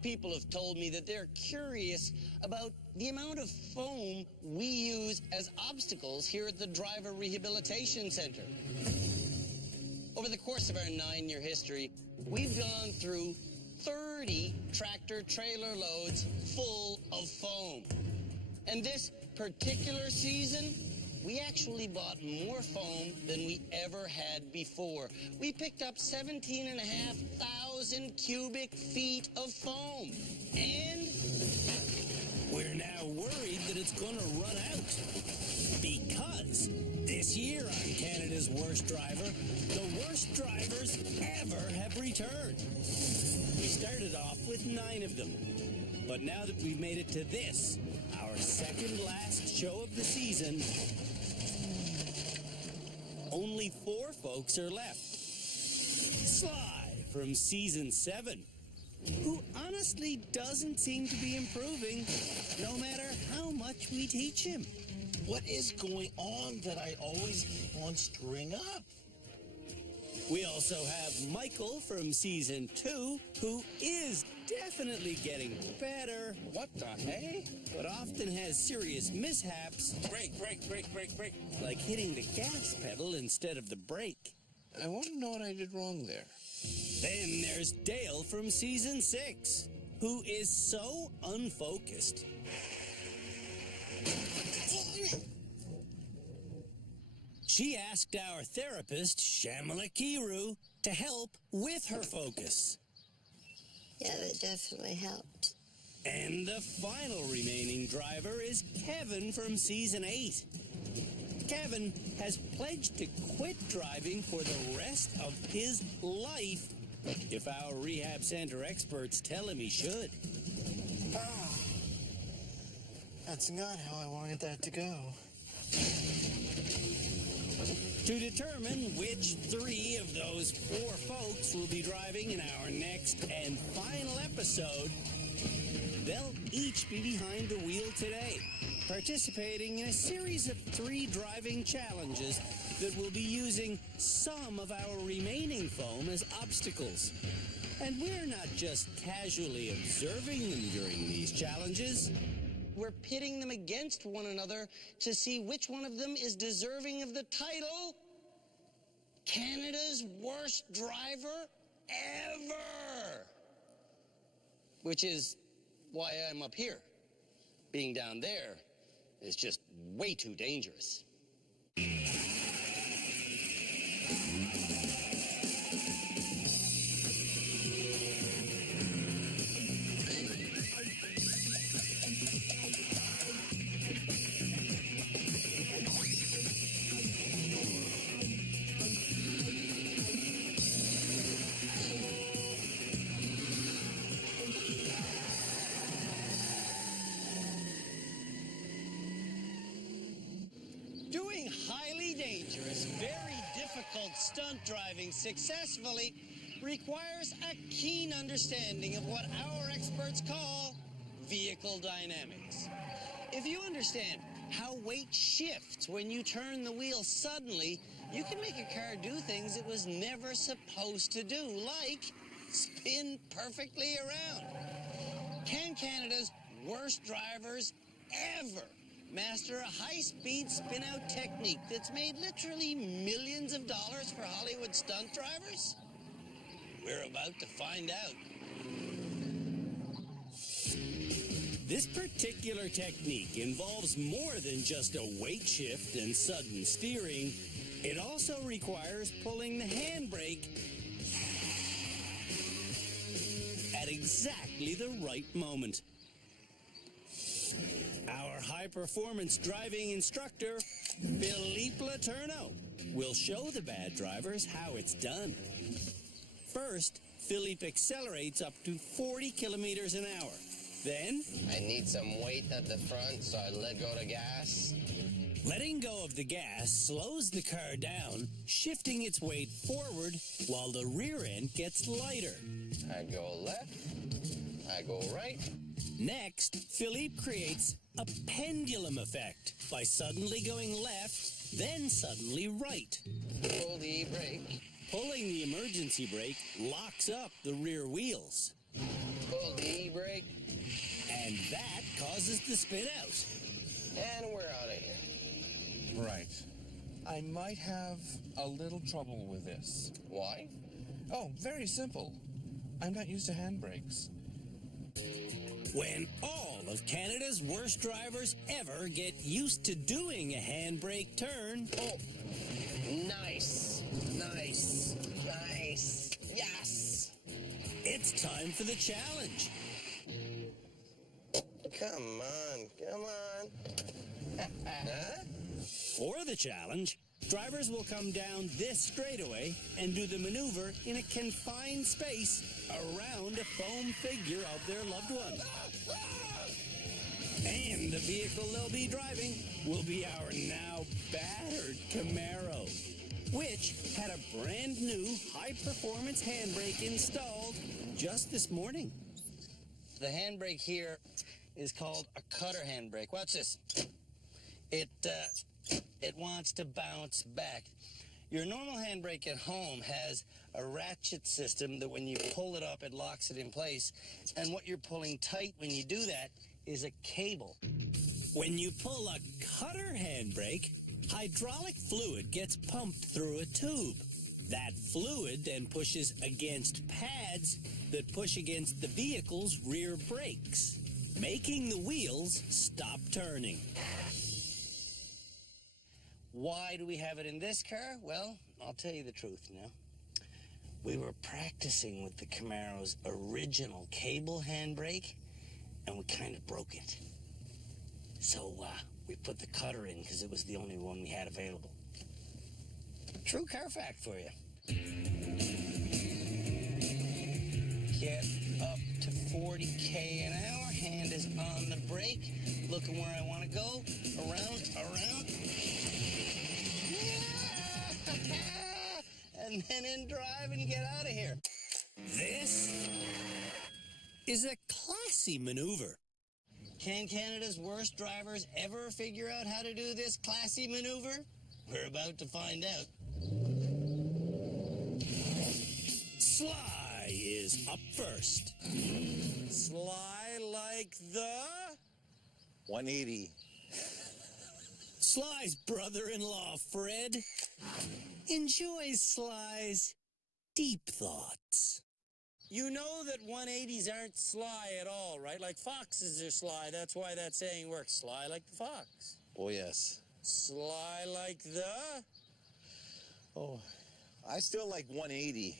of people have told me that they're curious about the amount of foam we use as obstacles here at the Driver Rehabilitation Center. Over the course of our 9-year history, we've gone through 30 tractor-trailer loads full of foam. And this particular season, we actually bought more foam than we ever had before. We picked up 17,500 cubic feet of foam. And we're now worried that it's going to run out. Because this year on Canada's Worst Driver, the worst drivers ever have returned. We started off with 9 of them. But now that we've made it to this, our second last show of the season, only 4 folks are left. Sly from season 7, who honestly doesn't seem to be improving no matter how much we teach him. What is going on that I always keep on screwing up? We also have Michael from season 2, who is definitely getting better. What the hey? But often has serious mishaps. Brake. Like hitting the gas pedal instead of the brake. I want to know what I did wrong there. Then there's Dale from season 6, who is so unfocused. She asked our therapist, Shamala Kiru, to help with her focus. Yeah, that definitely helped. And the final remaining driver is Kevin from season 8. Kevin has pledged to quit driving for the rest of his life if our rehab center experts tell him he should. That's not how I wanted that to go. To determine which 3 of those 4 folks will be driving in our next and final episode, they'll each be behind the wheel today, participating in a series of 3 driving challenges that will be using some of our remaining foam as obstacles. And we're not just casually observing them during these challenges. we're pitting them against one another to see which one of them is deserving of the title Canada's Worst Driver Ever. Which is why I'm up here. Being down there is just way too dangerous. Doing highly dangerous, very difficult stunt driving successfully requires a keen understanding of what our experts call vehicle dynamics. If you understand how weight shifts when you turn the wheel suddenly, you can make a car do things it was never supposed to do, like spin perfectly around. Can Canada's worst drivers ever master a high-speed spin-out technique that's made literally millions of dollars for Hollywood stunt drivers? We're about to find out. This particular technique involves more than just a weight shift and sudden steering. It also requires pulling the handbrake at exactly the right moment. Our high-performance driving instructor, Philippe Letourneau, will show the bad drivers how it's done. First, Philippe accelerates up to 40 kilometers an hour. Then, I need some weight at the front, so I let go of the gas. letting go of the gas slows the car down, shifting its weight forward while the rear end gets lighter. I go left, I go right. Next, Philippe creates a pendulum effect by suddenly going left, then suddenly right. Pull the brake. Pulling the emergency brake locks up the rear wheels. pull the e-brake, And that causes the spin out. and we're out of here. Right. I might have a little trouble with this. Why? Oh, very simple. I'm not used to handbrakes. When all of Canada's worst drivers ever get used to doing a handbrake turn, Oh, nice. Nice. Nice. Yes. it's time for the challenge. Come on. Come on. Huh? For the challenge, drivers will come down this straightaway and do the maneuver in a confined space around a foam figure of their loved one. And the vehicle they'll be driving will be our now battered Camaro, which had a brand new high-performance handbrake installed just this morning. The handbrake here is called a cutter handbrake. Watch this. It wants to bounce back. Your normal handbrake at home has a ratchet system that when you pull it up, it locks it in place. And what you're pulling tight when you do that is a cable. When you pull a cutter handbrake, hydraulic fluid gets pumped through a tube. That fluid then pushes against pads that push against the vehicle's rear brakes, making the wheels stop turning. Why do we have it in this car? Well, I'll tell you the truth now. We were practicing with the Camaro's original cable handbrake, and we kind of broke it. So we put the cutter in because it was the only one we had available. True car fact for you. Get up to 40K an hour. Hand is on the brake. Looking where I want to go. Around. And then in drive and get out of here. This is a classy maneuver. Can Canada's worst drivers ever figure out how to do this classy maneuver? We're about to find out. Sly is up first. Sly like the... 180. Sly's brother-in-law, Fred, enjoys Sly's deep thoughts. You know that 180s aren't sly at all, right? Like foxes are sly. That's why that saying works. Sly like the fox. Oh, yes. Sly like the... Oh, I still like 180.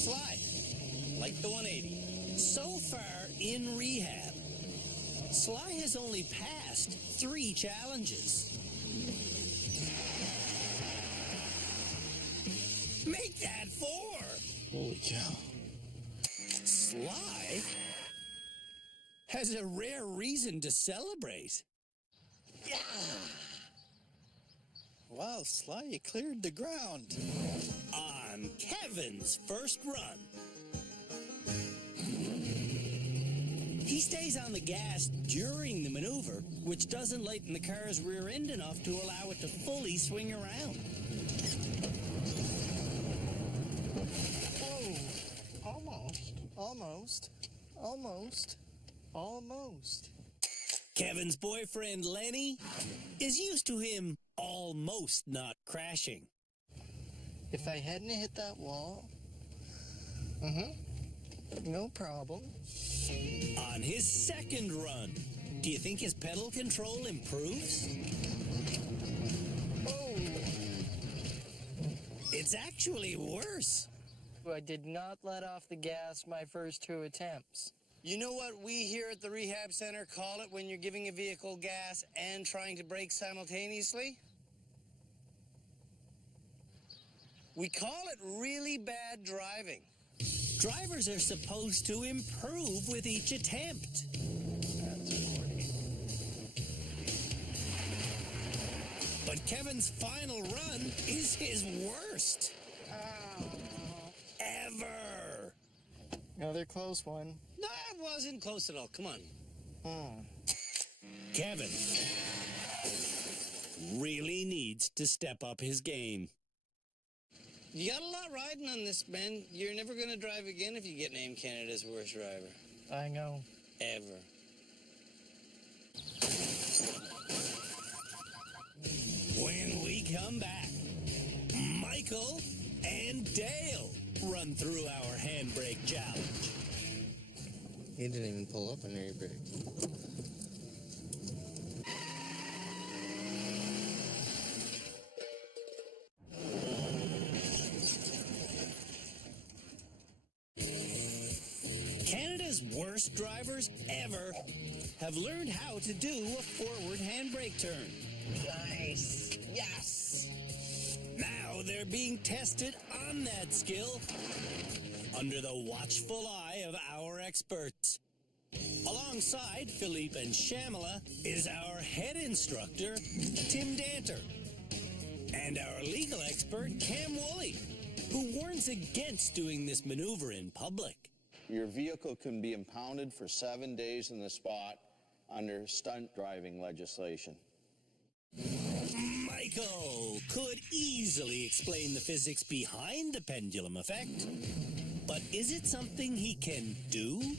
Sly like the 180. So far in rehab, Sly has only passed 3 challenges. Make that 4. Holy cow. Sly has a rare reason to celebrate. Wow, Sly, you cleared the ground. On Kevin's first run. He stays on the gas during the maneuver, which doesn't lighten the car's rear end enough to allow it to fully swing around. Almost. Kevin's boyfriend, Lenny, is used to him almost not crashing. If I hadn't hit that wall, no problem. On his second run, do you think his pedal control improves? Oh, It's actually worse. I did not let off the gas my first 2 attempts. You know what we here at the rehab center call it when you're giving a vehicle gas and trying to brake simultaneously? We call it really bad driving. Drivers are supposed to improve with each attempt. But Kevin's final run is his worst. Ever. another close one. No, it wasn't close at all. Come on. Kevin really needs to step up his game. You got a lot riding on this, man. You're never going to drive again if you get named Canada's worst driver. I know. Ever. When we come back, Michael and Dale run through our handbrake challenge. You didn't even pull up on your brake. Canada's worst drivers ever have learned how to do a forward handbrake turn. Nice. Yes. Now they're being tested on that skill under the watchful eye of our experts. Alongside Philippe and Shamala is our head instructor, Tim Danter, and our legal expert, Cam Woolley, who warns against doing this maneuver in public. Your vehicle can be impounded for 7 days in the spot under stunt driving legislation. Michael could easily explain the physics behind the pendulum effect, but is it something he can do?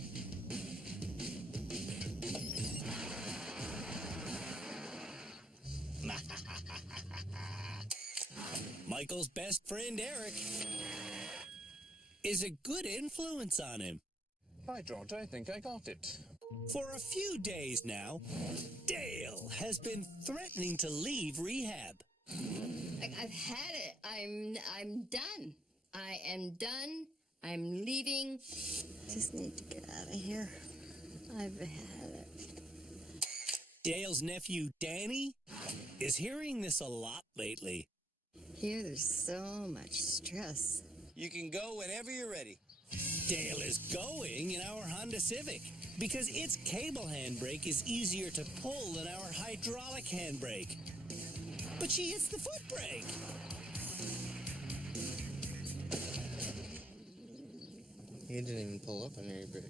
Michael's best friend, Eric, is a good influence on him. By George, I think I got it. For a few days now, Dale has been threatening to leave rehab. I've had it. I'm done. I am done. I'm leaving. Just need to get out of here. I've had it. Dale's nephew, Danny, is hearing this a lot lately. Here, there's so much stress. You can go whenever you're ready. Dale is going in our Honda Civic because its cable handbrake is easier to pull than our hydraulic handbrake. But she hits the foot brake. You didn't even pull up on your brake.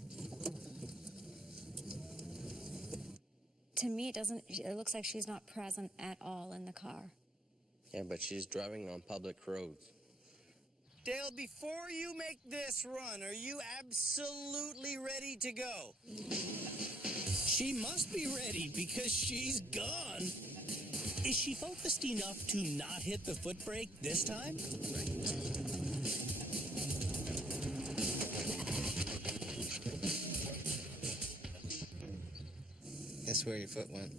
To me, it looks like she's not present at all in the car. Yeah, but she's driving on public roads. Dale, before you make this run, are you absolutely ready to go? She must be ready because she's gone. Is she focused enough to not hit the foot brake this time? Guess where your foot went?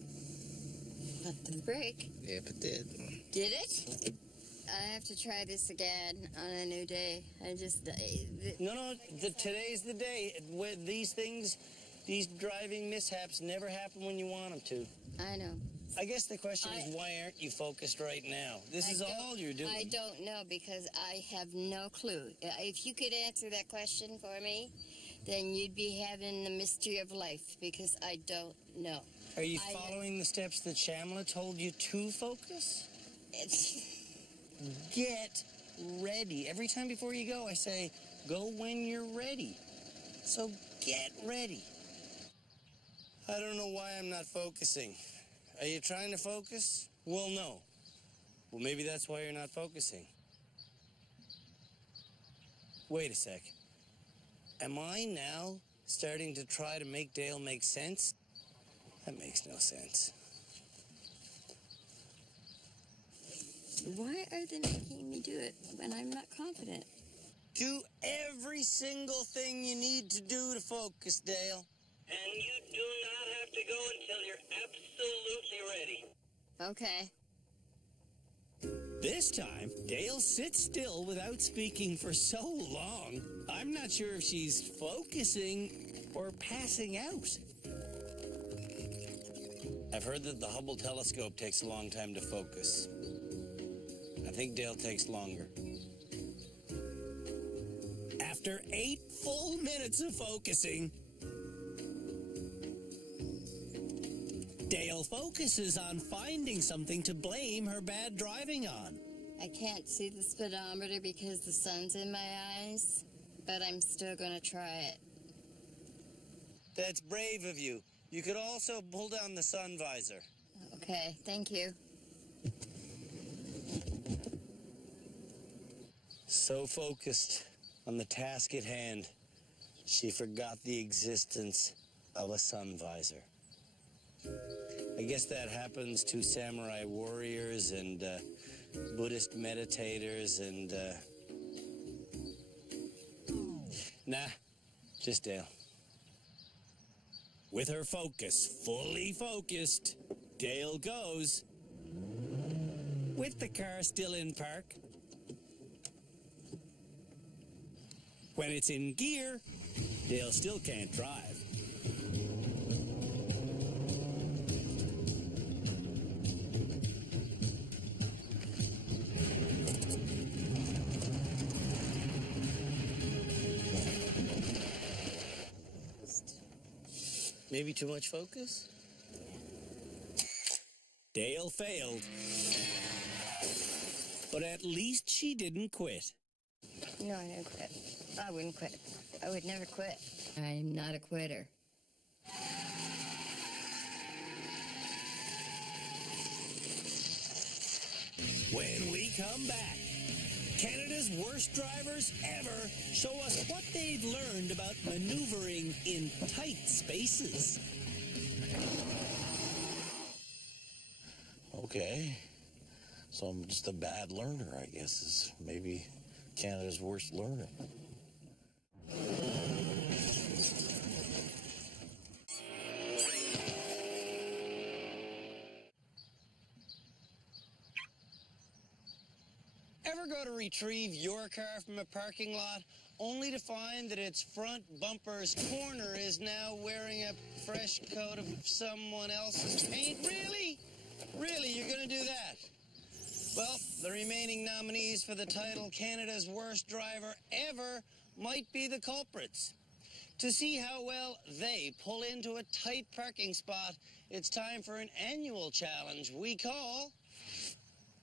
Not the brake. Yep, it did. Did it? I have to try this again on a new day. No, today's the day. With these things, these driving mishaps never happen when you want them to. I know. I guess the question is, why aren't you focused right now? This is all you're doing. I don't know because I have no clue. If you could answer that question for me, then you'd be having the mystery of life because I don't know. Are you following the steps that Shamala told you to focus? Get ready. Every time before you go, I say, go when you're ready. So get ready. I don't know why I'm not focusing. Are you trying to focus? Well, no. Well, maybe that's why you're not focusing. Wait a sec. Am I now starting to try to make Dale make sense? That makes no sense. Why are they making me do it when I'm not confident? Do every single thing you need to do to focus, Dale. And you do not have to go until you're absolutely ready. Okay. This time, Dale sits still without speaking for so long, I'm not sure if she's focusing or passing out. I've heard that the Hubble telescope takes a long time to focus. I think Dale takes longer. After 8 full minutes of focusing, Dale focuses on finding something to blame her bad driving on. I can't see the speedometer because the sun's in my eyes, but I'm still going to try it. That's brave of you. You could also pull down the sun visor. Okay, thank you. So focused on the task at hand, she forgot the existence of a sun visor. I guess that happens to samurai warriors and Buddhist meditators and nah, just Dale. With her focus fully focused, Dale goes. With the car still in park. When it's in gear, Dale still can't drive. Maybe too much focus? Dale failed. But at least she didn't quit. No, I didn't quit. I wouldn't quit. I would never quit. I'm not a quitter. When we come back, Canada's worst drivers ever show us what they've learned about maneuvering in tight spaces. Okay. So I'm just a bad learner, I guess, is maybe Canada's worst learner. Ever go to retrieve your car from a parking lot only to find that its front bumper's corner is now wearing a fresh coat of someone else's paint? Really? Really, you're gonna do that? Well, the remaining nominees for the title Canada's Worst Driver Ever might be the culprits. To see how well they pull into a tight parking spot, it's time for an annual challenge we call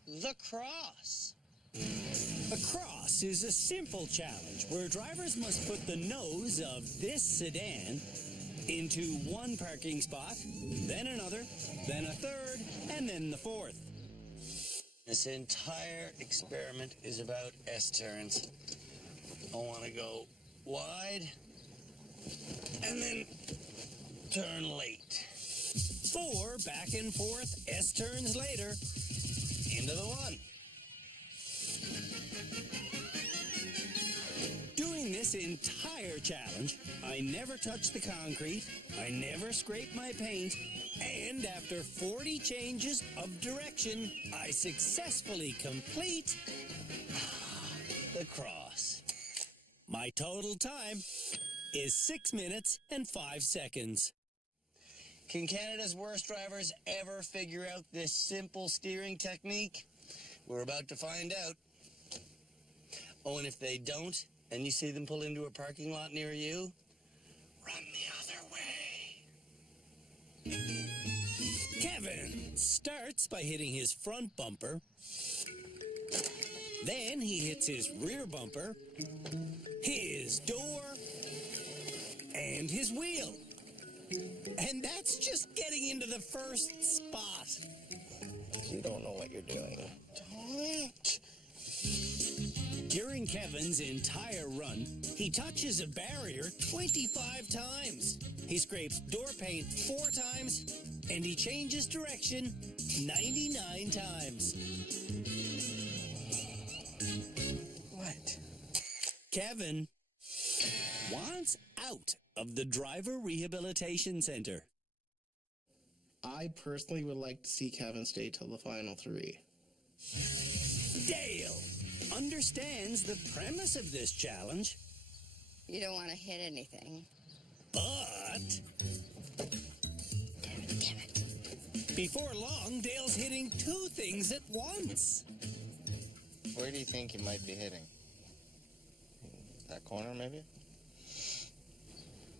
the Cross. A cross is a simple challenge where drivers must put the nose of this sedan into one parking spot, then another, then a third, and then the fourth. This entire experiment is about S-turns. I want to go wide and then turn late. 4 back and forth S-turns later, Into the one. Doing this entire challenge, I never touch the concrete, I never scrape my paint, and after 40 changes of direction, I successfully complete The Cross. my total time is 6 minutes and 5 seconds. Can Canada's worst drivers ever figure out this simple steering technique? We're about to find out. Oh, and if they don't, and you see them pull into a parking lot near you, run the other way. Kevin starts by hitting his front bumper. Then he hits his rear bumper, his door, and his wheel. And that's just getting into the first spot. You don't know what you're doing. Don't. During Kevin's entire run, he touches a barrier 25 times. He scrapes door paint 4 times, and he changes direction 99 times. What? Kevin wants out of the Driver Rehabilitation Center. I personally would like to see Kevin stay till the final 3. Dale understands the premise of this challenge, You don't want to hit anything. but Damn it. before long, Dale's hitting 2 things at once. Where do you think you might be hitting? That corner, maybe?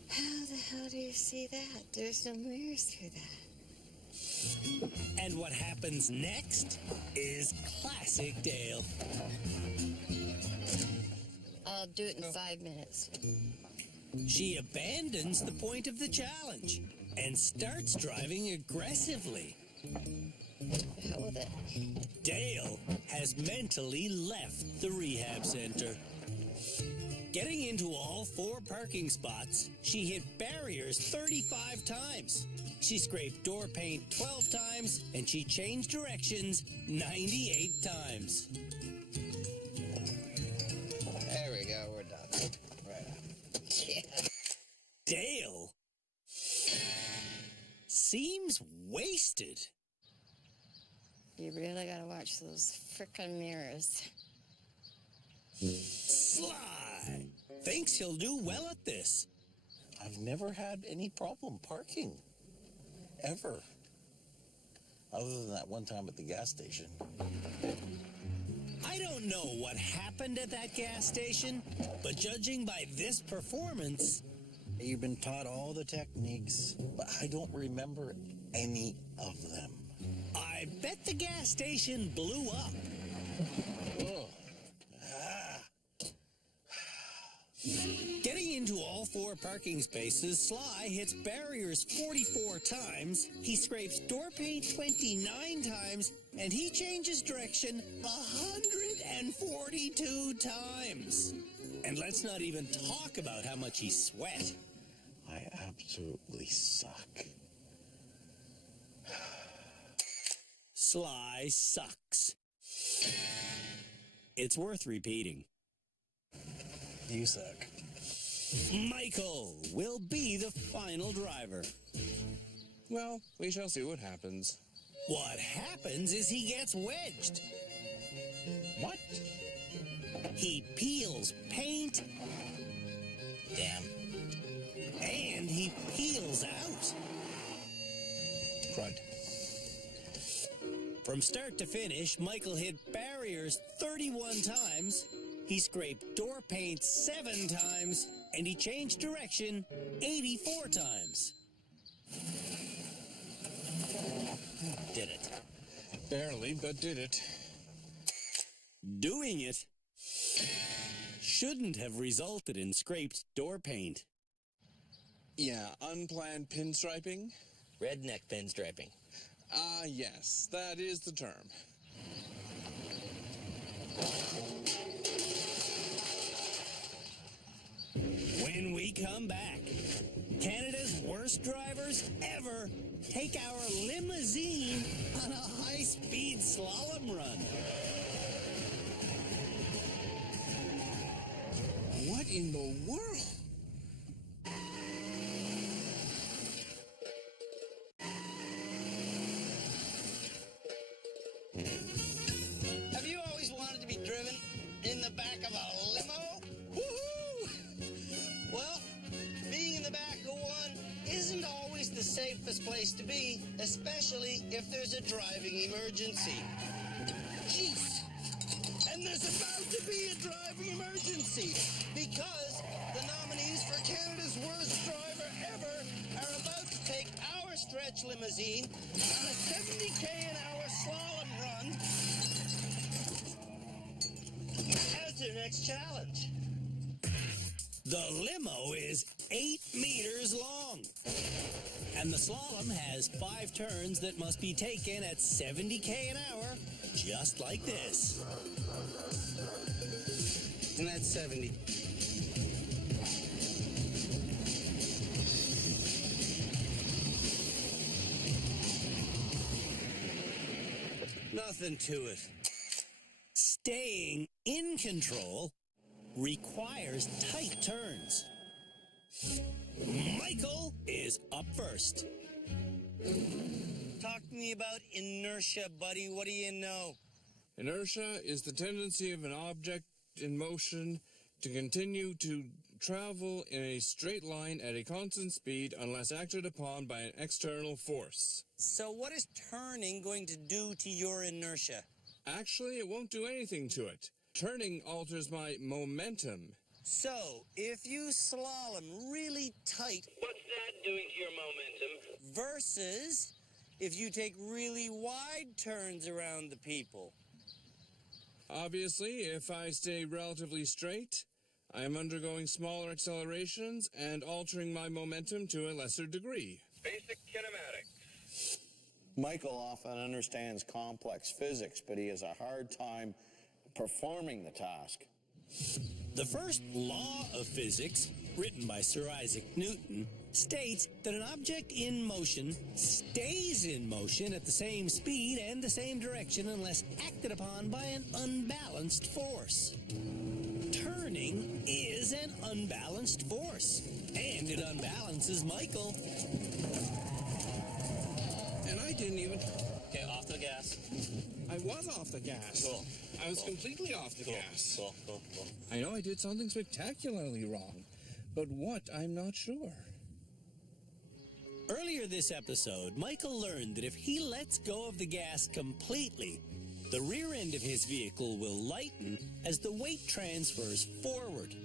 How the hell do you see that? There's no mirrors through that. And what happens next is classic Dale. I'll do it in 5 minutes. She abandons the point of the challenge and starts driving aggressively. Hell with it. Dale has mentally left the rehab center. Getting into all 4 parking spots, she hit barriers 35 times. She scraped door paint 12 times, and she changed directions 98 times. There we go, we're done. Right. Yeah. Dale seems wasted. You really gotta watch those frickin' mirrors. Sly thinks he'll do well at this. I've never had any problem parking. Ever. Other than that one time at the gas station. I don't know what happened at that gas station, but judging by this performance, You've been taught all the techniques. But I don't remember any of them. I bet the gas station blew up. Ugh. Getting into all 4 parking spaces, Sly hits barriers 44 times, he scrapes door paint 29 times, and he changes direction 142 times. And let's not even talk about how much he sweat. I absolutely suck. Sly sucks. It's worth repeating. You suck. Michael will be the final driver. Well, we shall see what happens. What happens is he gets wedged. What? He peels paint. Damn. And he peels out. Crud. From start to finish, Michael hit barriers 31 times, he scraped door paint 7 times, and he changed direction 84 times. Did it. Barely, but did it. Doing it shouldn't have resulted in scraped door paint. Yeah, unplanned pinstriping? Redneck pinstriping. Ah, yes, that is the term. When we come back, Canada's worst drivers ever take our limousine on a high-speed slalom run. What in the world? Have you always wanted to be driven in the back of a limo? Woohoo! Well, being in the back of one isn't always the safest place to be, especially if there's a driving emergency. Jeez! And there's about to be a driving emergency because the nominees for Canada's worst driver ever are about to take our stretch limousine on a 70k/h slalom run as their next challenge. The limo is 8 meters long, and the slalom has 5 turns that must be taken at 70k/h, just like this. And that's 70. Nothing to it. Staying in control requires tight turns. Michael is up first. Talk to me about inertia, buddy. What do you know? Inertia is the tendency of an object in motion to continue to travel in a straight line at a constant speed unless acted upon by an external force. So what is turning going to do to your inertia? Actually, it won't do anything to it. Turning alters my momentum. So, if you slalom really tight, What's that doing to your momentum? versus if you take really wide turns around the people. Obviously, if I stay relatively straight, I am undergoing smaller accelerations and altering my momentum to a lesser degree. Basic kinematics. Michael often understands complex physics, but he has a hard time performing the task. The first law of physics, written by Sir Isaac Newton, states that an object in motion stays in motion at the same speed and the same direction unless acted upon by an unbalanced force. Turning is an unbalanced force, and it unbalances Michael. And I didn't even... Okay, off the gas. I was off the gas. Cool. I was completely off the gas. Cool. I know I did something spectacularly wrong, but what, I'm not sure. Earlier this episode, Michael learned that if he lets go of the gas completely, the rear end of his vehicle will lighten as the weight transfers forward.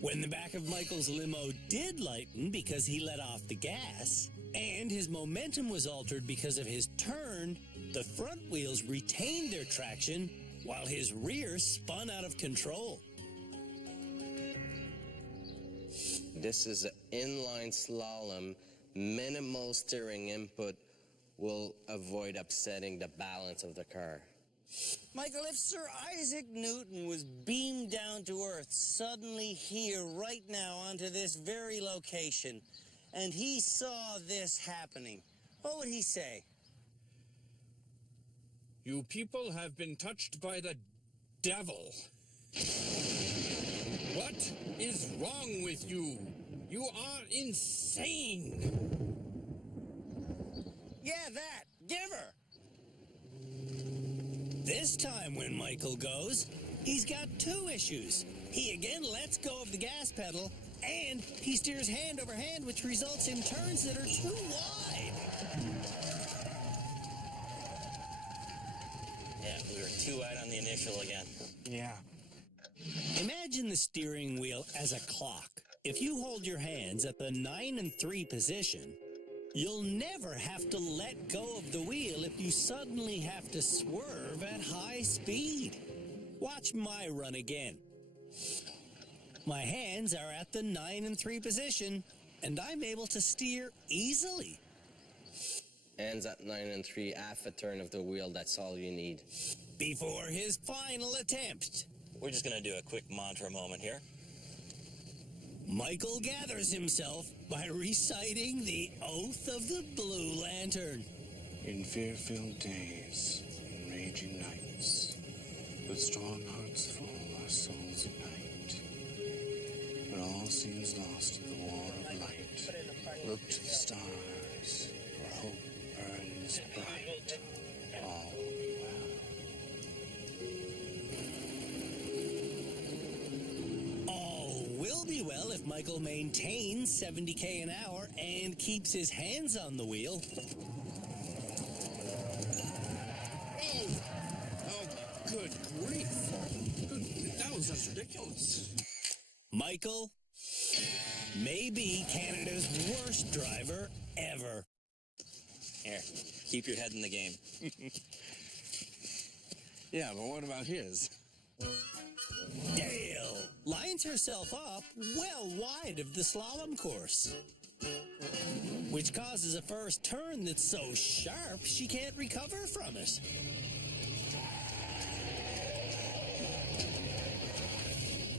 When the back of Michael's limo did lighten because he let off the gas, and his momentum was altered because of his turn, the front wheels retained their traction while his rear spun out of control. This is an inline slalom. Minimal steering input will avoid upsetting the balance of the car. Michael, if Sir Isaac Newton was beamed down to Earth suddenly here right now onto this very location, and he saw this happening, what would he say? You people have been touched by the devil. What is wrong with you? You are insane. Yeah, that. Give her. This time when Michael goes, he's got two issues. He again lets go of the gas pedal, and he steers hand over hand, which results in turns that are too wide. Yeah, we were too wide on the initial again. Yeah. Imagine the steering wheel as a clock. If you hold your hands at the 9 and 3 position, you'll never have to let go of the wheel if you suddenly have to swerve at high speed. Watch my run again. My hands are at the 9 and 3 position, and I'm able to steer easily. Hands at 9 and 3, half a turn of the wheel, that's all you need. Before his final attempt, We're just going to do a quick mantra moment here. Michael gathers himself by reciting the Oath of the Blue Lantern. In fear-filled days, in raging nights, with strong hearts full, our souls unite. When all seems lost in the war of light, look to the stars, for hope burns bright. All will be well. All will be well if Michael maintains 70 an hour and keeps his hands on the wheel. Oh, good grief. That was just ridiculous. Michael may be Canada's worst driver ever. Here, keep your head in the game. Yeah, but what about his? Dale lines herself up well wide of the slalom course, which causes a first turn that's so sharp she can't recover from it.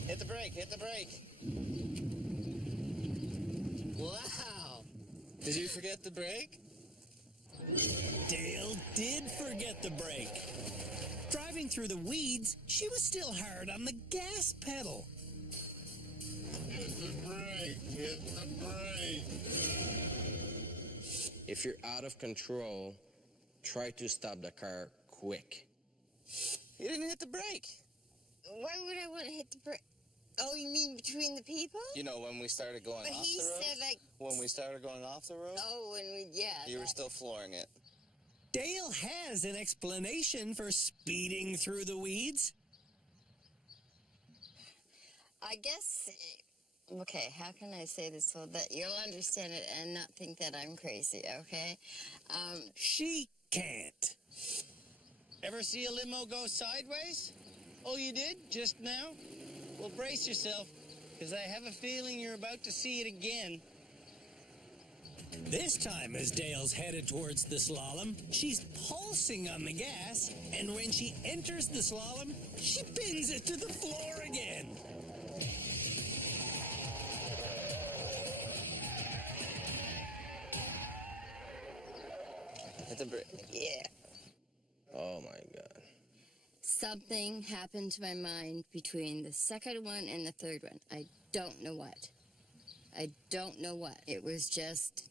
Hit the brake, hit the brake. Wow. Did you forget the brake? Dale did forget the brake. Driving through the weeds, she was still hard on the gas pedal. Hit the brake, hit the brake. If you're out of control, try to stop the car quick. You didn't hit the brake. Why would I want to hit the brake? Oh, you mean between the people? You know, when we started going But off he the road? said, like... When we started going off the road? Oh, when we... Yeah. You were still flooring it. Dale has an explanation for speeding through the weeds. I guess... Okay, how can I say this so that you'll understand it and not think that I'm crazy, okay? She can't. Ever see a limo go sideways? Oh, you did? Just now? Well, brace yourself, because I have a feeling you're about to see it again. This time, as Dale's headed towards the slalom, she's pulsing on the gas, and when she enters the slalom, she pins it to the floor again. Hit the brake. Yeah. Oh my God. Something happened to my mind between the second one and the third one. I don't know what. I don't know what. It was just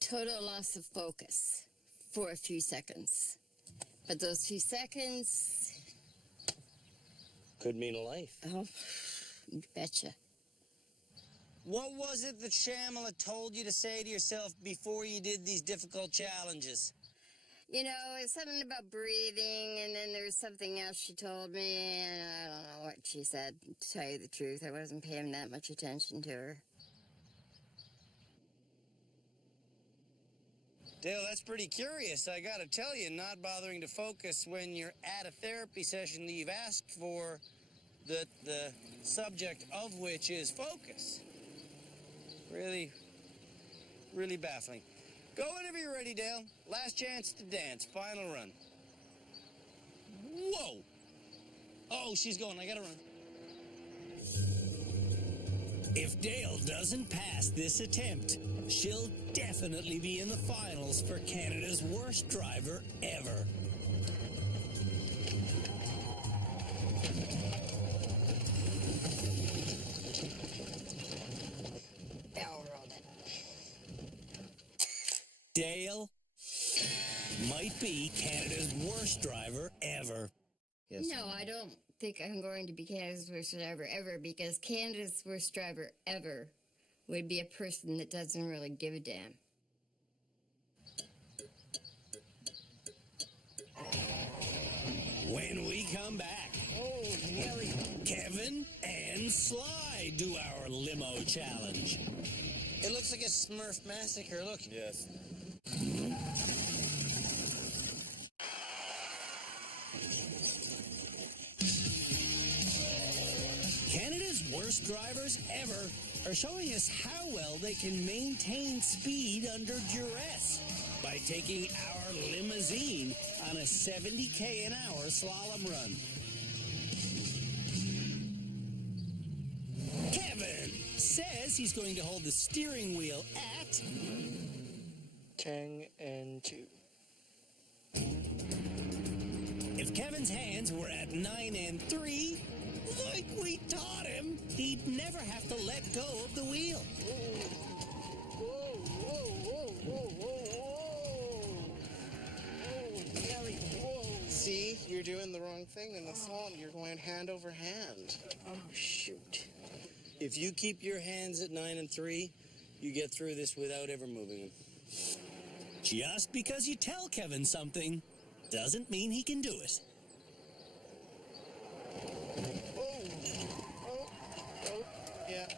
total loss of focus for a few seconds. But those few seconds... Could mean a life. Oh, you betcha. What was it that Shamala told you to say to yourself before you did these difficult challenges? You know, it's something about breathing, and then there was something else she told me, and I don't know what she said. To tell you the truth, I wasn't paying that much attention to her. Dale, that's pretty curious. I gotta tell you, not bothering to focus when you're at a therapy session that you've asked for, the subject of which is focus. Really, really baffling. Go whenever you're ready, Dale. Last chance to dance. Final run. Whoa! Oh, she's going. I gotta run. If Dale doesn't pass this attempt, she'll definitely be in the finals for Canada's worst driver ever. Dale might be Canada's worst driver ever. Yes. No, I don't think I'm going to be Canada's worst driver ever, because Canada's worst driver ever would be a person that doesn't really give a damn. When we come back, Kevin and Sly do our limo challenge. It looks like a Smurf massacre. Look. Yes. Canada's worst drivers ever are showing us how well they can maintain speed under duress by taking our limousine on a 70k an hour slalom run. Kevin says he's going to hold the steering wheel at 10 and 2. If Kevin's hands were at 9 and 3, like we taught him, he'd never have to let go of the wheel. See, you're doing the wrong thing in the song. You're going hand over hand. Oh, shoot. If you keep your hands at 9 and 3, you get through this without ever moving them. Just because you tell Kevin something doesn't mean he can do it. Yeah.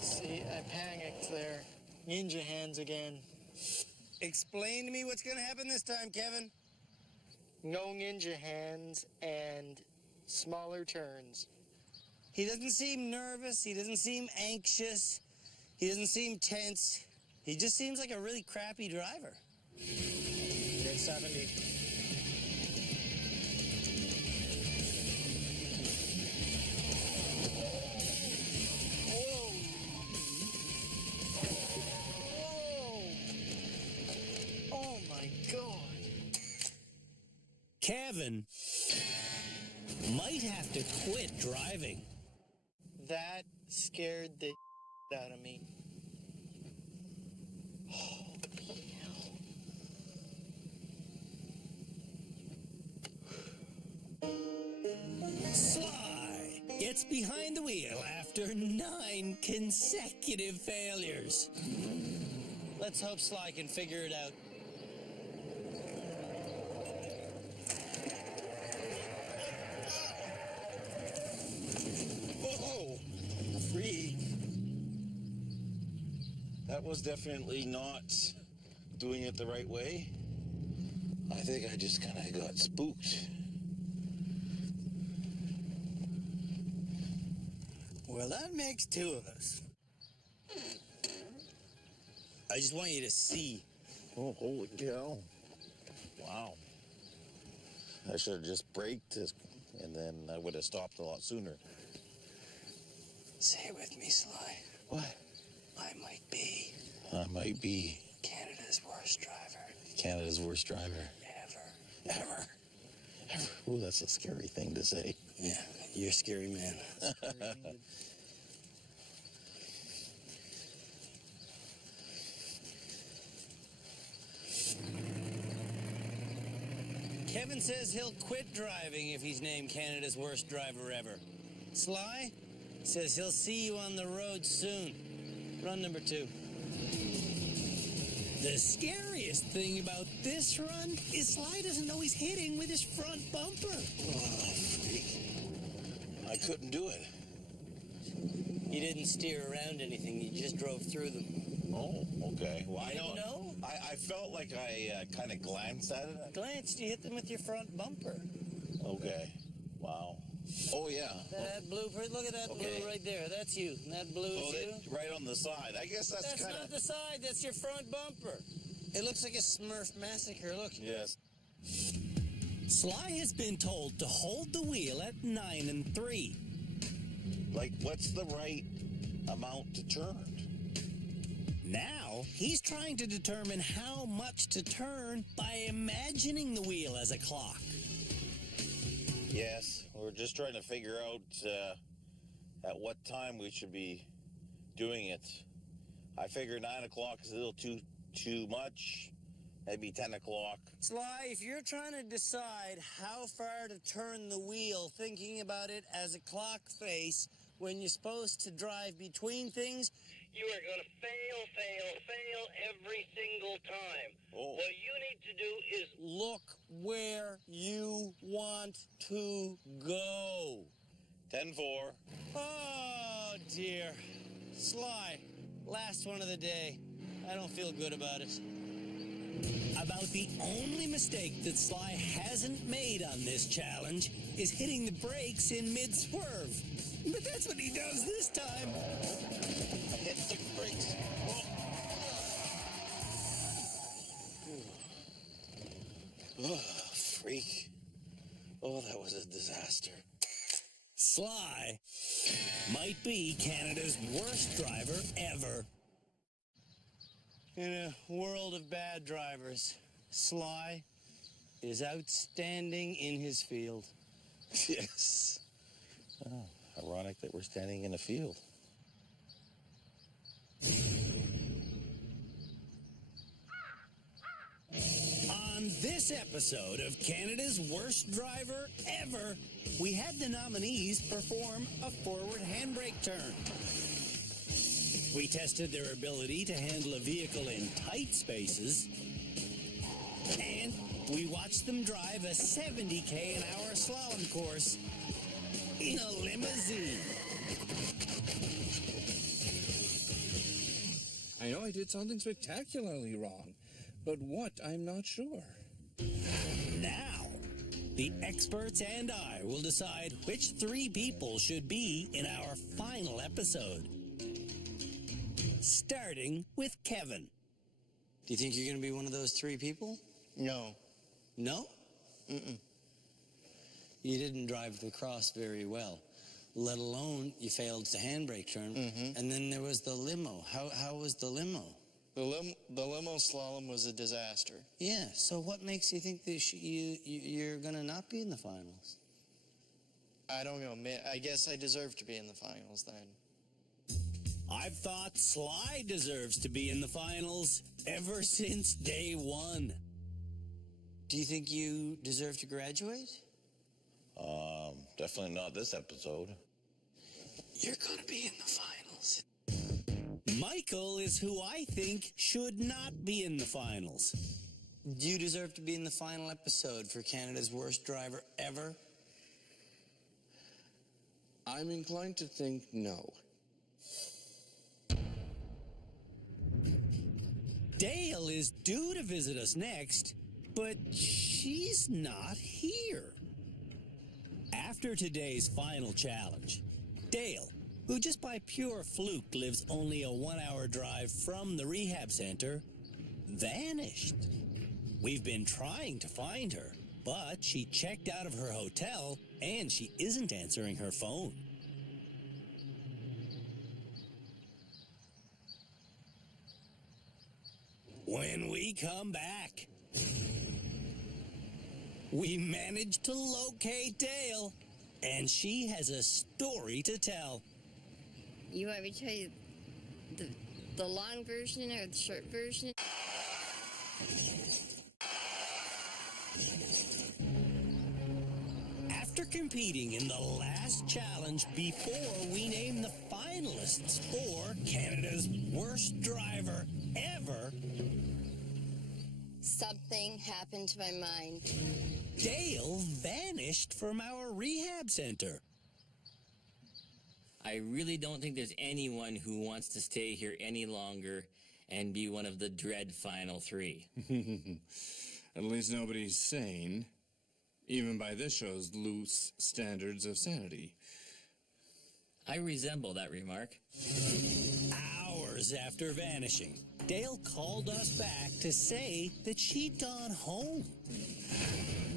See, I panicked there. Ninja hands again. Explain to me what's going to happen this time, Kevin. No ninja hands and smaller turns. He doesn't seem nervous. He doesn't seem anxious. He doesn't seem tense. He just seems like a really crappy driver. You're at 70. Whoa. Whoa. Oh my God. Kevin might have to quit driving. That scared the out of me. Sly gets behind the wheel after 9 consecutive failures. Let's hope Sly can figure it out. Whoa! Freak! That was definitely not doing it the right way. I think I just kind of got spooked. Well, that makes 2 of us. I just want you to see. Oh, holy cow. Wow. I should have just braked this, and then I would have stopped a lot sooner. Say it with me, Sly. What? I might be Canada's worst driver. ever. Ooh, that's a scary thing to say. Yeah, you're a scary man. Kevin says he'll quit driving if he's named Canada's worst driver ever. Sly says he'll see you on the road soon. Run number 2. The scariest thing about this run is Sly doesn't know he's hitting with his front bumper. Oh, freak. I couldn't do it. You didn't steer around anything, you just drove through them. Oh, okay. Well, You didn't know? I felt like I kind of glanced at it. Glanced, you hit them with your front bumper. Okay. Wow. Oh, yeah. That blue, look at that Okay. blue right there. That's you. And that blue is you. Right on the side. I guess that's kind not of... the side, that's your front bumper. It looks like a Smurf massacre. Look. Yes. Sly has been told to hold the wheel at 9 and 3. Like, what's the right amount to turn? Now, he's trying to determine how much to turn by imagining the wheel as a clock. Yes, we're just trying to figure out at what time we should be doing it. I figure 9 o'clock is a little too much. Maybe 10 o'clock. Sly, if you're trying to decide how far to turn the wheel, thinking about it as a clock face, when you're supposed to drive between things, you are going to fail every single time. Oh. What you need to do is look where you want to go. 10-4. Oh, dear. Sly, last one of the day. I don't feel good about it. About the only mistake that Sly hasn't made on this challenge is hitting the brakes in mid-swerve. But that's what he does this time. Hit the brakes. Oh, freak. Oh, that was a disaster. Sly might be Canada's worst driver ever. In a world of bad drivers, Sly is outstanding in his field. Yes. Oh, ironic that we're standing in a field. On this episode of Canada's Worst Driver Ever, we had the nominees perform a forward handbrake turn. We tested their ability to handle a vehicle in tight spaces, and we watched them drive a 70k an hour slalom course in a limousine. I know I did something spectacularly wrong, but what, I'm not sure. Now, the experts and I will decide which 3 people should be in our final episode. Starting with Kevin. Do you think you're going to be one of those 3 people? No. No? Mm-mm. You didn't drive the cross very well, let alone you failed to handbrake turn. Mm-hmm. And then there was the limo. How was the limo? The limo slalom was a disaster. Yeah, so what makes you think that you're going to not be in the finals? I don't know. I guess I deserve to be in the finals then. I've thought Sly deserves to be in the finals ever since day 1. Do you think you deserve to graduate? Definitely not this episode. You're going to be in the finals. Michael is who I think should not be in the finals. Do you deserve to be in the final episode for Canada's Worst Driver Ever? I'm inclined to think no. Dale is due to visit us next, but she's not here. After today's final challenge, Dale, who just by pure fluke lives only a 1-hour drive from the rehab center, vanished. We've been trying to find her, but she checked out of her hotel and she isn't answering her phone. When we come back, we managed to locate Dale, and she has a story to tell. You want me to tell you the long version or the short version? After competing in the last challenge before we name the finalists for Canada's worst driver ever, Something happened to my mind. Dale vanished from our rehab center. I really don't think there's anyone who wants to stay here any longer and be one of the dread final three. At least nobody's sane, even by this show's loose standards of sanity. I resemble that remark. Hours after vanishing, Dale called us back to say that she'd gone home.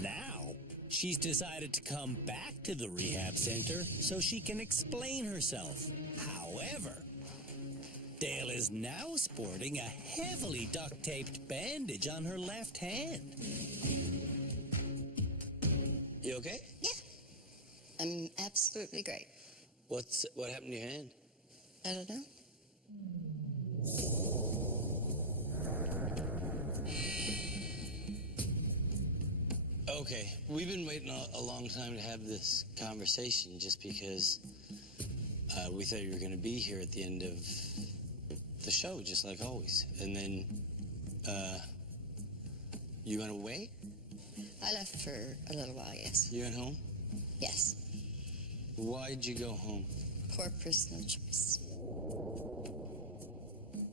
Now, she's decided to come back to the rehab center so she can explain herself. However, Dale is now sporting a heavily duct-taped bandage on her left hand. You okay? Yeah. I'm absolutely great. What happened to your hand? I don't know. Okay, we've been waiting a long time to have this conversation just because we thought you were going to be here at the end of the show, just like always. And then you went away? I left for a little while, yes. You went home? Yes. Why'd you go home? Poor personal choice.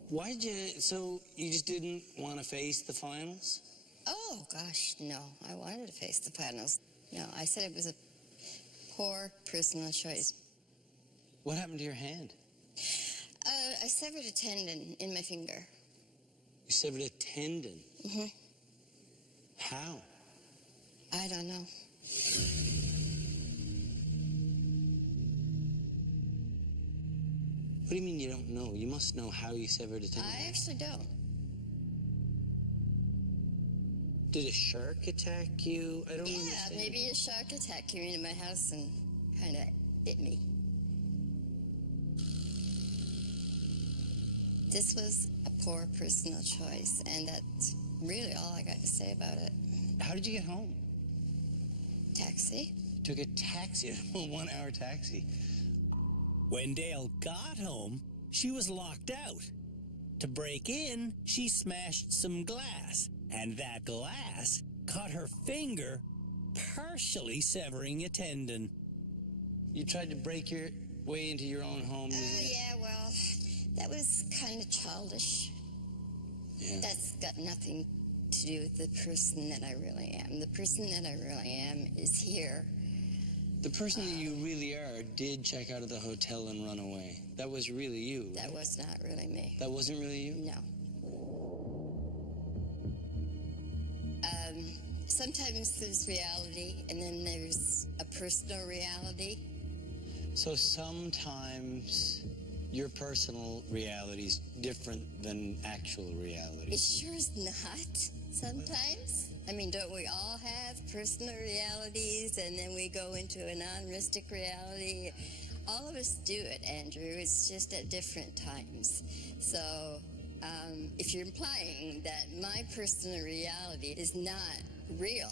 Why'd you, so you just didn't want to face the finals? Oh, gosh, no. I wanted to face the finals. No, I said it was a poor personal choice. What happened to your hand? I severed a tendon in my finger. You severed a tendon? Mm-hmm. How? I don't know. What do you mean you don't know? You must know how you severed a tendon. I actually don't. Did a shark attack you? I don't understand. Yeah, maybe a shark attack came into my house and kind of bit me. This was a poor personal choice, and that's really all I got to say about it. How did you get home? Taxi? Took a taxi, a 1-hour taxi. When Dale got home, she was locked out. To break in, she smashed some glass, and that glass caught her finger, partially severing a tendon. You tried to break your way into your own home? Yeah, well, that was kind of childish. Yeah. That's got nothing to do with the person that I really am. The person that I really am is here. The person that you really are did check out of the hotel and run away. That was really you, right? That was not really me. That wasn't really you? No. Sometimes there's reality, and then there's a personal reality. So sometimes your personal reality is different than actual reality. It sure is not sometimes. I mean, don't we all have personal realities, and then we go into a non-realistic reality? All of us do it, Andrew. It's just at different times. So if you're implying that my personal reality is not real,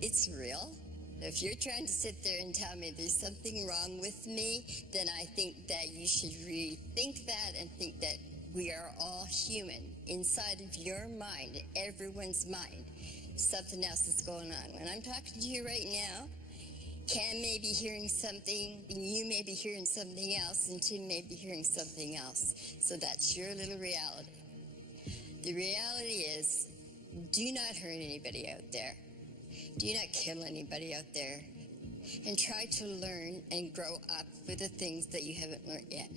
it's real. If you're trying to sit there and tell me there's something wrong with me, then I think that you should rethink that and think that we are all human. Inside of your mind, everyone's mind, something else is going on. When I'm talking to you right now, Cam may be hearing something, and you may be hearing something else, and Tim may be hearing something else. So that's your little reality. The reality is, do not hurt anybody out there. Do not kill anybody out there. and try to learn and grow up with the things that you haven't learned yet.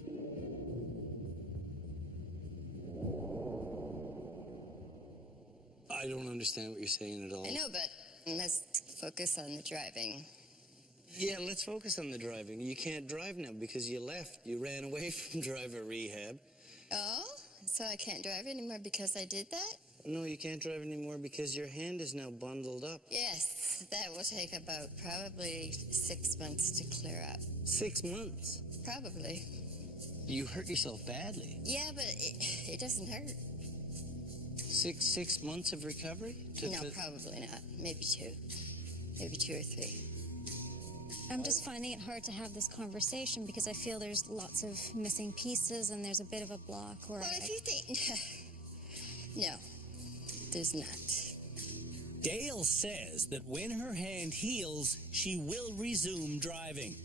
I don't understand what you're saying at all. I know, but let's focus on the driving. Yeah, let's focus on the driving. You can't drive now because you left. You ran away from driver rehab. Oh? So I can't drive anymore because I did that? No, you can't drive anymore because your hand is now bundled up. Yes, that will take about probably 6 months to clear up. 6 months? Probably. You hurt yourself badly. Yeah, but it doesn't hurt. Six months of recovery? No, probably not. Maybe 2. Maybe 2 or 3. I'm just finding it hard to have this conversation because I feel there's lots of missing pieces and there's a bit of a block. Where Well, if you think... No, there's not. Dale says that when her hand heals, she will resume driving.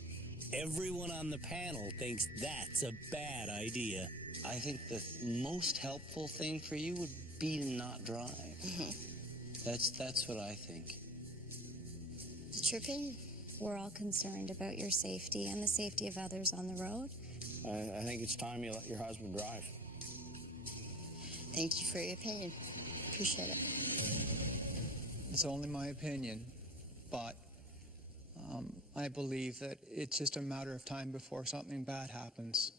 Everyone on the panel thinks that's a bad idea. I think the most helpful thing for you would be to not drive. Mm-hmm. That's what I think. What's your opinion? We're all concerned about your safety and the safety of others on the road. I think it's time you let your husband drive. Thank you for your opinion. Appreciate it. It's only my opinion, but I believe that it's just a matter of time before something bad happens.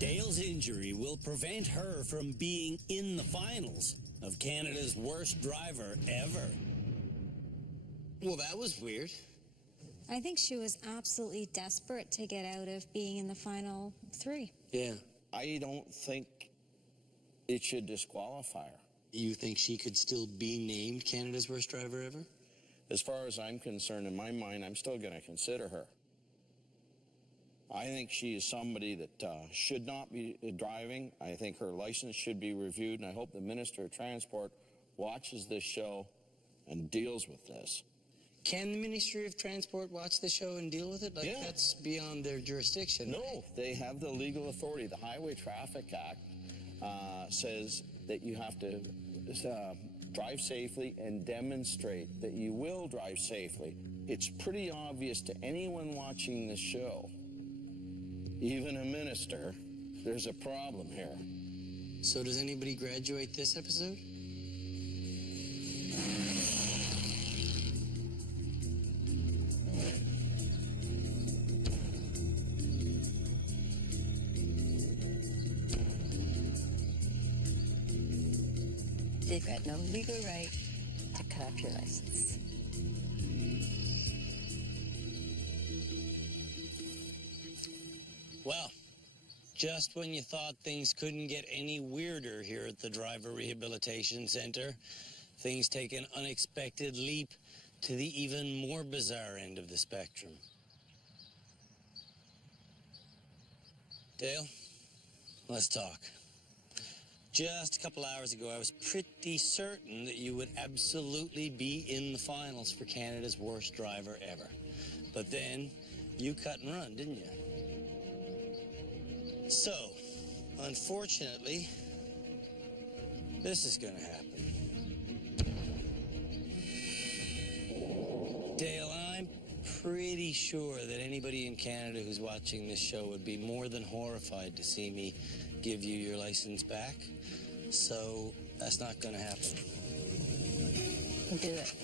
Dale's injury will prevent her from being in the finals of Canada's worst driver ever. Well, that was weird. I think she was absolutely desperate to get out of being in the final 3. Yeah. I don't think it should disqualify her. You think she could still be named Canada's worst driver ever? As far as I'm concerned, in my mind, I'm still going to consider her. I think she is somebody that should not be driving. I think her license should be reviewed, and I hope the Minister of Transport watches this show and deals with this. Can the Ministry of Transport watch the show and deal with it? Like, yeah. That's beyond their jurisdiction. No, they have the legal authority. The Highway Traffic Act says that you have to drive safely and demonstrate that you will drive safely. It's pretty obvious to anyone watching this show, even a minister, there's a problem here. So does anybody graduate this episode? They've got no legal right to cut off your license. Well, just when you thought things couldn't get any weirder here at the Driver Rehabilitation Center, things take an unexpected leap to the even more bizarre end of the spectrum. Dale, let's talk. Just a couple hours ago, I was pretty certain that you would absolutely be in the finals for Canada's worst driver ever. But then, you cut and run, didn't you? So, unfortunately, this is gonna happen. Dale, I'm pretty sure that anybody in Canada who's watching this show would be more than horrified to see me give you your license back. So, that's not gonna happen. Don't do it.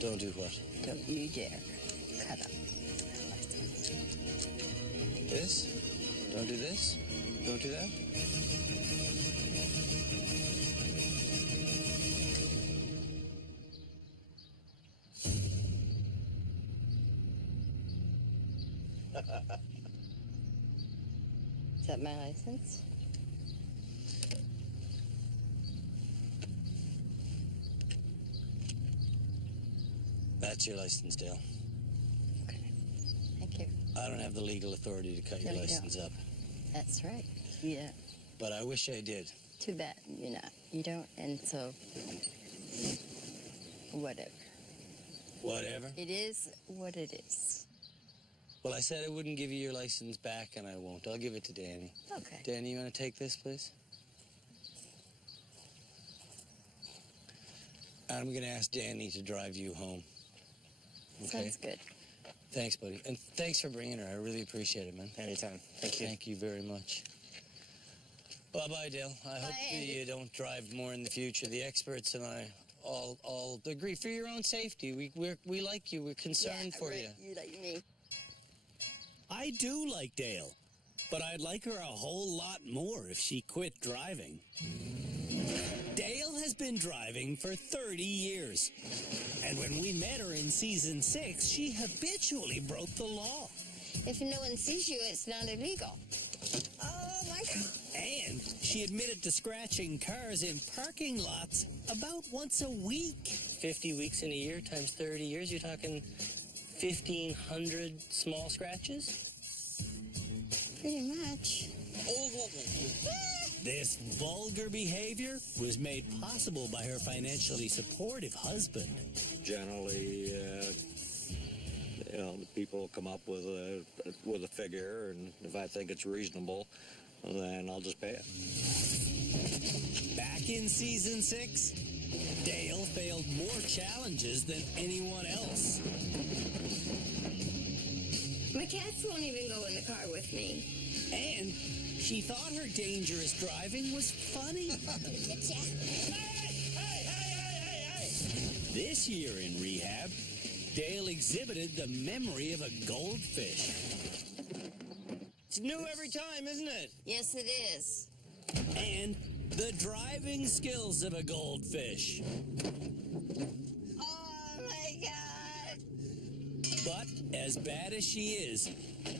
Don't do what? Don't you dare cut up. This? Don't do this? Don't do that? Is that my license? That's your license, Dale. Okay. Thank you. I don't have the legal authority to cut No, your you license don't. up. That's right. Yeah. But I wish I did. Too bad you're not. You don't, and so whatever. Whatever? It is what it is. Well, I said I wouldn't give you your license back, and I won't. I'll give it to Danny. Okay. Danny, you want to take this, please? I'm going to ask Danny to drive you home. Okay? Sounds good. Thanks, buddy. And thanks for bringing her. I really appreciate it, man. Anytime. Thank you. Thank you very much. Bye-bye, Dale. I hope that you don't drive more in the future. The experts and I all agree for your own safety. We like you. We're concerned for you. You like me. I do like Dale, but I'd like her a whole lot more if she quit driving. Dale has been driving for 30 years. And when we met her in season 6, she habitually broke the law. If no one sees you, it's not illegal. Oh, my God. And she admitted to scratching cars in parking lots about once a week. 50 weeks in a year times 30 years, you're talking 1,500 small scratches? Pretty much. This vulgar behavior was made possible by her financially supportive husband. Generally, people come up with a figure, and if I think it's reasonable, then I'll just pay it. Back in season 6, Dale failed more challenges than anyone else. My cats won't even go in the car with me. And she thought her dangerous driving was funny. This year in rehab, Dale exhibited the memory of a goldfish. It's new every time, isn't it? Yes, it is. And the driving skills of a goldfish. Oh, my God. But as bad as she is,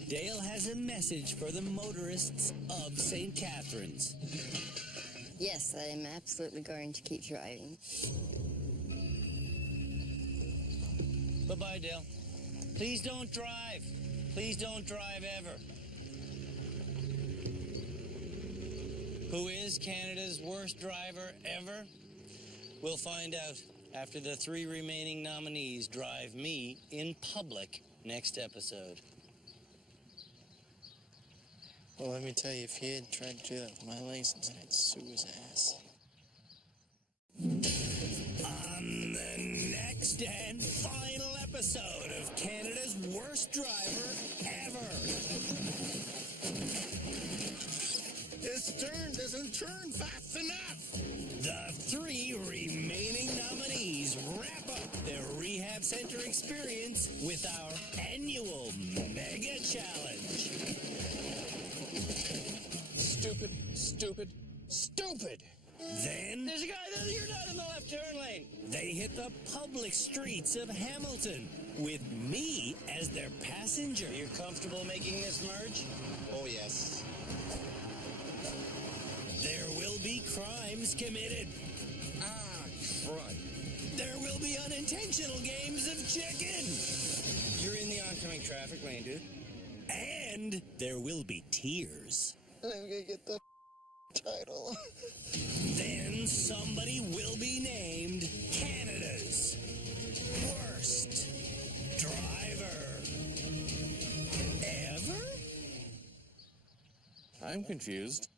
Dale has a message for the motorists of St. Catharines. Yes, I am absolutely going to keep driving. Bye-bye, Dale. Please don't drive. Please don't drive ever. Who is Canada's worst driver ever? We'll find out after the 3 remaining nominees drive me in public next episode. Well, let me tell you, if he had tried to do that with my license, I'd sue his ass. On the next and final episode of Canada's Worst Driver Ever. This turn doesn't turn fast enough. The 3 remaining nominees wrap up their rehab center experience with our annual Mega Challenge. Stupid, stupid, stupid! Then There's a guy there. You're not in the left turn lane. they hit the public streets of Hamilton with me as their passenger. Are you comfortable making this merge? Oh, yes. There will be crimes committed. Crud. There will be unintentional games of chicken. You're in the oncoming traffic lane, dude. And there will be tears. I'm gonna get the title. Then somebody will be named Canada's Worst Driver Ever? I'm confused.